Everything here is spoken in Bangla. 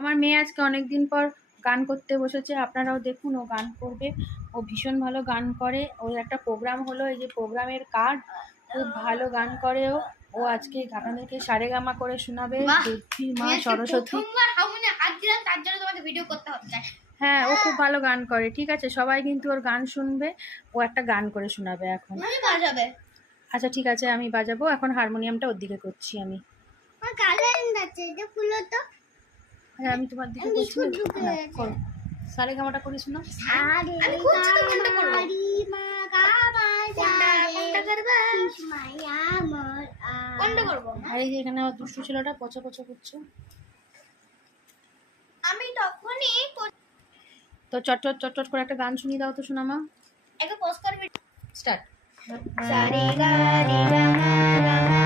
আমার মেয়ে আজকে অনেকদিন পর গান করতে বসেছে, আপনারাও দেখুন ও গান করবে। ও ভীষণ ভালো গান করে। ওর একটা প্রোগ্রাম হলো, এই যে প্রোগ্রামের কার্ড, খুব ভালো গান করে ও। ও আজকে আপনাদেরকে সারেগামা করে শোনাবে, দেবী মা সরস্বতী। হ্যাঁ, ও খুব ভালো গান করে। ঠিক আছে, সবাই কিন্তু ওর গান শুনবে। ও একটা গান করে শোনাবে এখন। আচ্ছা ঠিক আছে, আমি বাজাবো এখন। হারমোনিয়ামটা ওর দিকে করছি আমি। হ্যাঁ, আমি তোমার দিকে করছি না, করো। সারেগামাটা করিস না। আর এই যে এখানে আমার দুষ্টু ছেলেটা পচা পচা করছে। আমি তখনই তো চটচট চটচট করে একটা গান শুনিয়ে দাও তো সোনামা। একটা পোস্ট করবি। স্টার্ট। সারে গা রে গা মা গা মা